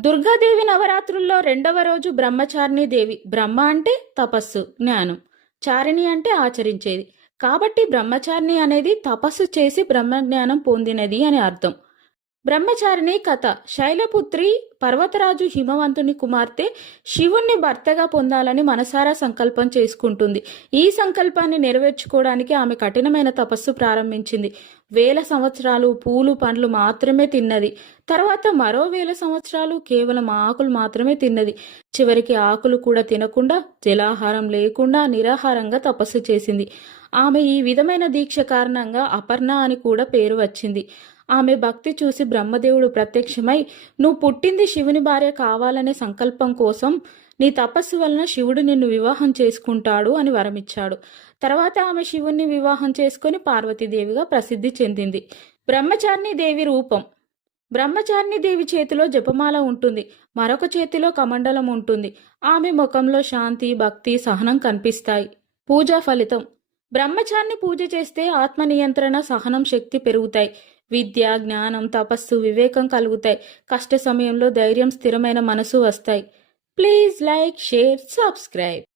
దుర్గాదేవి నవరాత్రుల్లో రెండవ రోజు బ్రహ్మచారిణి దేవి. బ్రహ్మ అంటే తపస్సు జ్ఞానం. చారిణి అంటే ఆచరించేది. కాబట్టి బ్రహ్మచారిణి అనేది తపస్సు చేసి బ్రహ్మజ్ఞానం పొందినది అని అర్థం. బ్రహ్మచారిణి కథ. శైలపుత్రి పర్వతరాజు హిమవంతుని కుమార్తె శివుణ్ణి భర్తగా పొందాలని మనసారా సంకల్పం చేసుకుంటుంది. ఈ సంకల్పాన్ని నెరవేర్చుకోవడానికి ఆమె కఠినమైన తపస్సు ప్రారంభించింది. వేల సంవత్సరాలు పూలు పండ్లు మాత్రమే తిన్నది. తర్వాత మరో వేల సంవత్సరాలు కేవలం ఆకులు మాత్రమే తిన్నది. చివరికి ఆకులు కూడా తినకుండా జలాహారం లేకుండా నిరాహారంగా తపస్సు చేసింది. ఆమె ఈ విధమైన దీక్ష కారణంగా అపర్ణ అని కూడా పేరు వచ్చింది. ఆమె భక్తి చూసి బ్రహ్మదేవుడు ప్రత్యక్షమై నువ్వు పుట్టింది శివుని భార్య కావాలనే సంకల్పం కోసం నీ తపస్సు వలన శివుడు నిన్ను వివాహం చేసుకుంటాడు అని వరమిచ్చాడు. తర్వాత ఆమె శివుణ్ణి వివాహం చేసుకుని పార్వతీదేవిగా ప్రసిద్ధి చెందింది. బ్రహ్మచారిణి దేవి రూపం. బ్రహ్మచారిణి దేవి చేతిలో జపమాల ఉంటుంది. మరొక చేతిలో కమండలం ఉంటుంది. ఆమె ముఖంలో శాంతి భక్తి సహనం కనిపిస్తాయి. పూజా ఫలితం. బ్రహ్మచారిని పూజ చేస్తే ఆత్మ నియంత్రణ సహనం శక్తి పెరుగుతాయి. విద్య జ్ఞానం తపస్సు వివేకం కలుగుతాయి. కష్ట సమయంలో ధైర్యం స్థిరమైన మనసు వస్తాయి. Please like share subscribe.